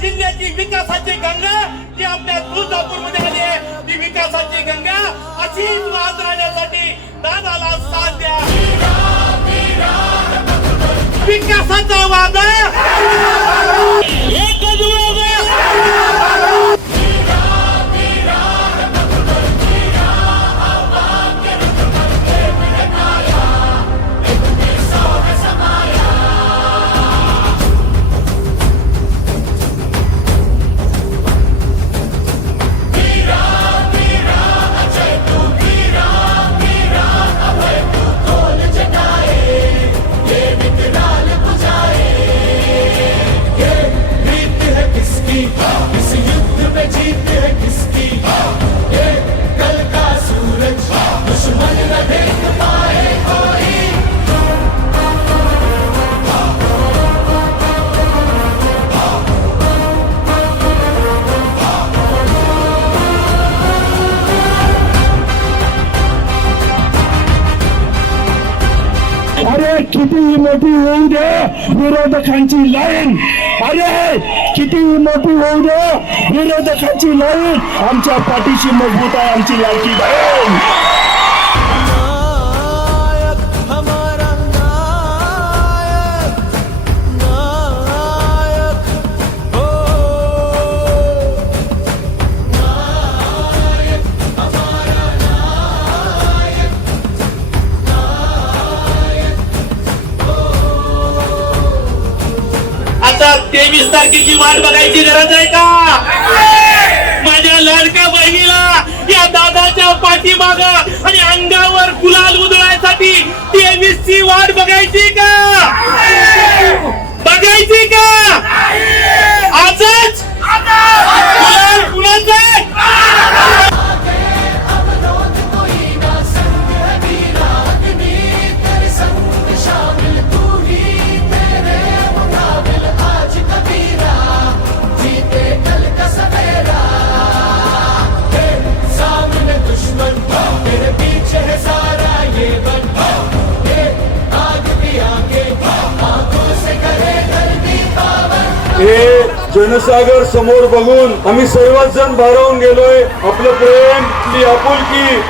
जिल्ह्याची विकासाची गंगा जी आपल्या तुळजापूरमध्ये आली आहे. ती विकासाची गंगा अशीच वाहत राहण्यासाठी दादाला साथ द्या. युद्ध में किसकी ये कल का सूरज दुश्मन न देख पाए कोई अरे किती मोठी होऊन दे विरोधकांची लाईन. अरे किती मोठी होऊ दे. विरोधकांची लाईन आमच्या पाठीशी मजबूत आहे आमची लाडकी बहीण. आता तेवीस तारखेची वाट बघायची गरज आहे का? माझ्या लाडक्या बहिणीला या दादाच्या पाठीमाग आणि अंगावर गुलाल उधळायसाठी तेवीस ची वाट बघायची का? बघायची का? आजच! गुलाल कुणाचा? हे जनसागर समोर बघून आम्ही सर्वच जण भारावून गेलोय. आपलं प्रेम आपली आपुलकी